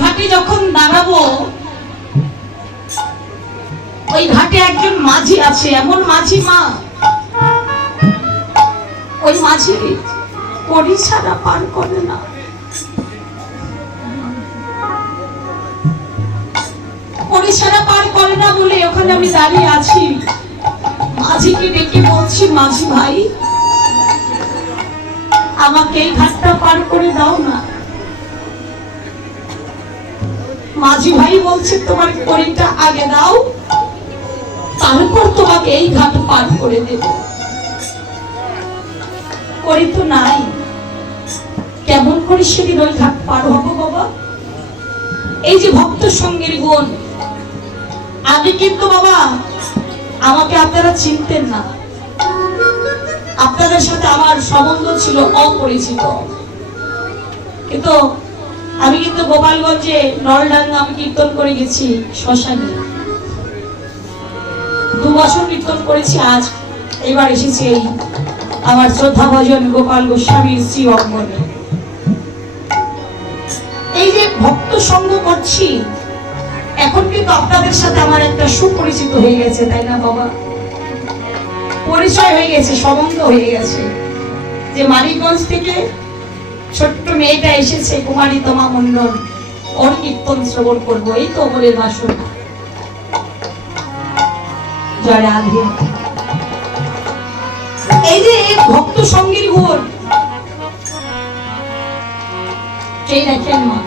ঘাটে যখন দাঁড়াবো, ওই ঘাটে একজন মাঝি আছে, এমন মাঝি মা, ওই মাঝি কড়ি ছাড়া পার করে না। কড়ি ছাড়া পার করে না বলে ওখানে আমি দাঁড়িয়ে আছি। মাঝিকে ডেকে বলছি, মাঝি ভাই আমাকে এই ঘাটটা পার করে দাও না। মাঝি ভাই বলছে, তোমার কড়িটা আগে দাও, তারপর তোমাকে এই ঘাট পার করে দেব। কড়ি তো নাই, কেমন করে সেদিন ওই ঘাট পার হবো বাবা? এই যে ভক্ত সঙ্গের গুণ, আগে কিন্তু বাবা আমাকে আপনারা চিনতেন না, আপনাদের সাথে আমার সম্বন্ধ ছিল অপরিচিত। কিন্তু আমি কিন্তু গোপালগঞ্জে নলডাঙ্গা আমি কীর্তন করে গেছি, শ্মশানে 2 বছর কীর্তন করেছি। আজ এবার এসেছি এই আমার শ্রদ্ধা ভজন গোপাল গোস্বামীর শ্রী অঙ্গনে। এই যে ভক্ত সঙ্গ করছি, এখন কিন্তু আপনাদের সাথে আমার একটা সুপরিচিত হয়ে গেছে, তাই না বাবা? পরিচয় হয়ে গেছে, সম্বন্ধ হয়ে গেছে। যে মানিকগঞ্জ থেকে ছোট্ট মেয়েটা এসেছে, কুমারী তমা মন্ডল, ওর কীর্তন শ্রবণ করবো, এই তো বলের বাসনা। জয় রাধে। এই যে ভক্ত সঙ্গীর গুণ, সেই দেখেন মা,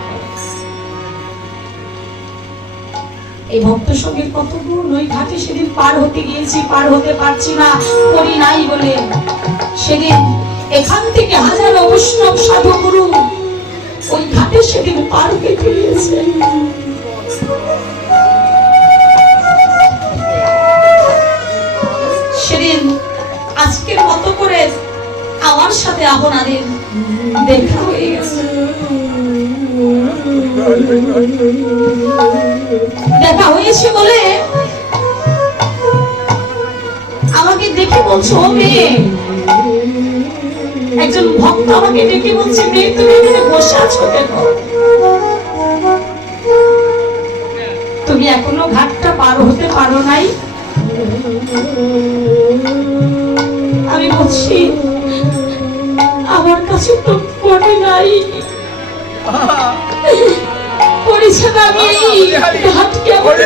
এই ভক্ত সঙ্গীর কত গুণ। ওই ঘাটে সেদিন পার হতে গিয়েছি, পার হতে পারছি না, করি নাই বলে। সেদিন এখান থেকে হাজারো বৈষ্ণব সাধু গুরু ওই ঘাটে সেদিন পার হতে গিয়েছে। সেদিন আজকের মতো করে আমার সাথে আপনাদের দেখা হয়ে গেছে। দেখা হয়েছে বলে আমাকে দেখে বলছো, ও মেয়ে, একজন ভক্ত আমাকে ডেকে বলছে, মেয়ে তুমি এখানে বসে আছো কেন? তুমি এখনো ঘাটটা পার হতে পারো নাই? আমি বলছি, আমার কাছে তো মনে নাই, পরিছেন আমি এই ঘাট কেমন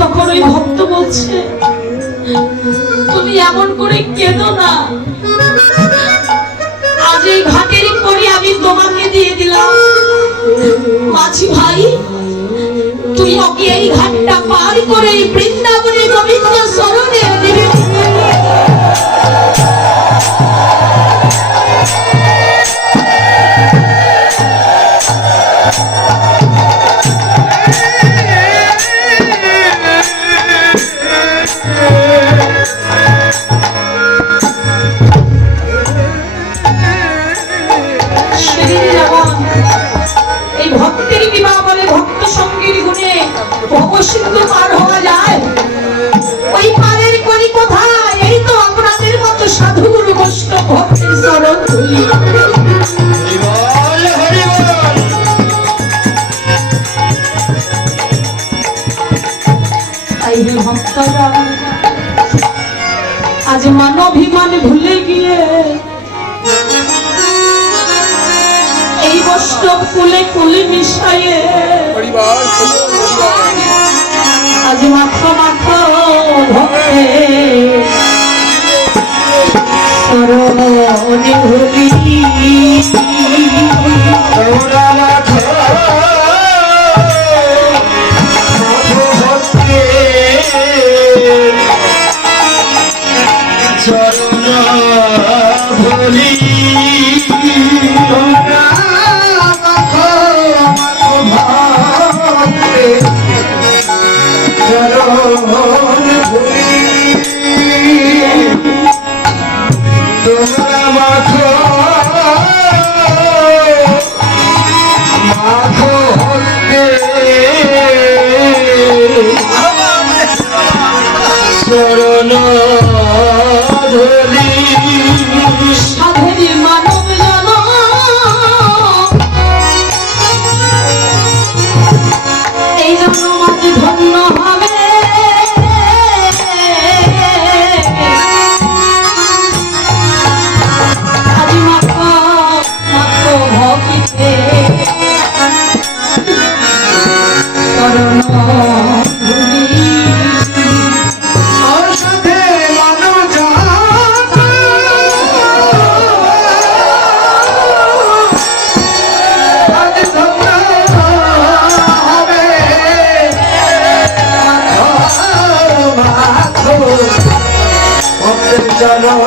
তখন ওই ভক্ত বলছে, তুমি এমন করে কেঁদো না, আজ এই ঘাটেরই করি আমি তোমাকে দিয়ে দিলাম। মাঝি ভাই, তুই ওকে এই ঘাটটা পার করে বৃন্দাবনে গোবিন্দ শরণে দিবি। এই ভক্তের বিবাহ বলে, ভক্ত সঙ্গীর গুণে ভবসিন্ধু পার হওয়া যায়। ওই পারের করি কোথায়? এই তো আপনাদের মতো সাধুগুরু বৈষ্ণব ভক্তের চরণ ধুলি। তাই হে ভক্তরা, আজ মানবিমান ভুলে গিয়ে এই বৈষ্ণব কুলে কুলে মিশাইয়ে আজ মাথা মাথা ভক্তে শরণে হলি। চরণ চরণ ধরি সাধের মানব জন এই জন্য মাঝ ধন্য হবে আজ মাত্র ভক্তিতে চরণ ধরি চরণ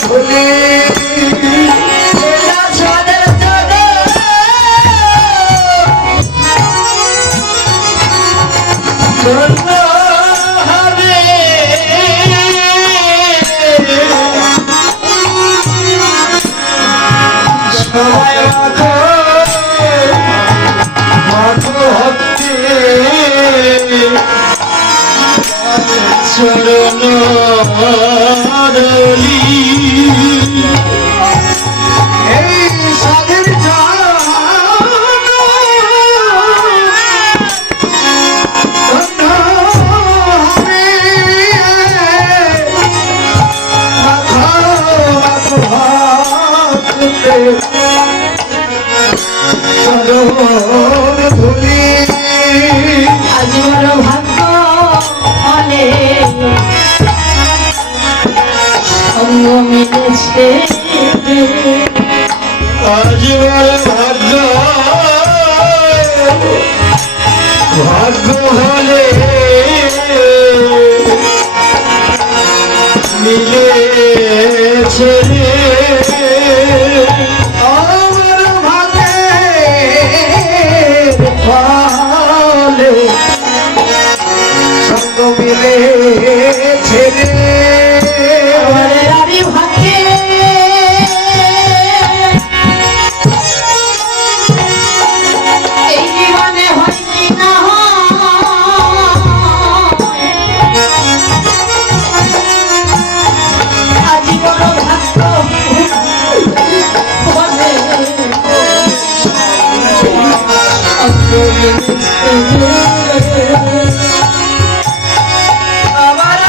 ধুলি চরণ ধরি এই সাধের চরণ ধুলি আজ বড় ভাগ্য হলে সঙ্গ মিলেছে আজ ভাগ্য ভাগ্য হলে মিলেছে রে আমার ভাগ্যের ফলে সঙ্গ মিলেছে রে আমাদের আরে ভাগ্যে এই জীবনে হয় কি না আজ বড় ভাগ্য বলে আমার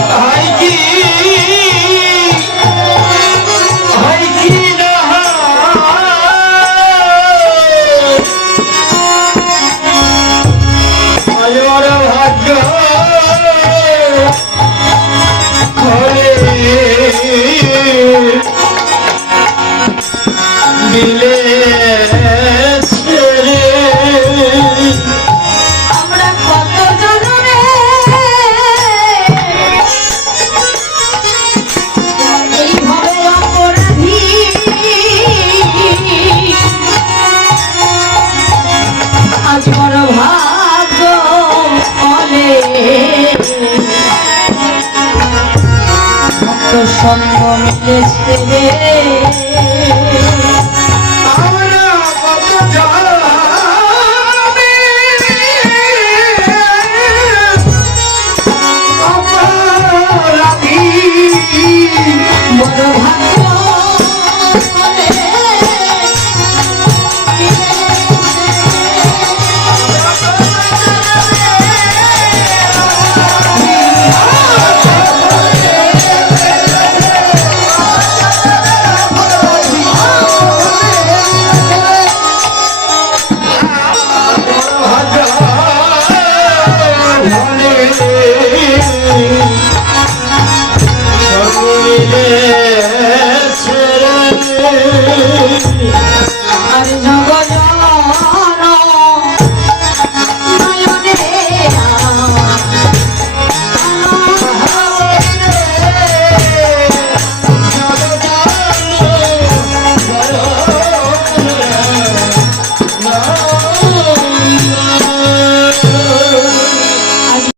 ভাগ্যে হয় কি না আমার ভাগ্য হলে মিলেছে রে আমরা কত জনরে এইভাবে অপরাধী আজ বড় ভাগ্য হলে ভক্ত সঙ্গ মিলেছে রে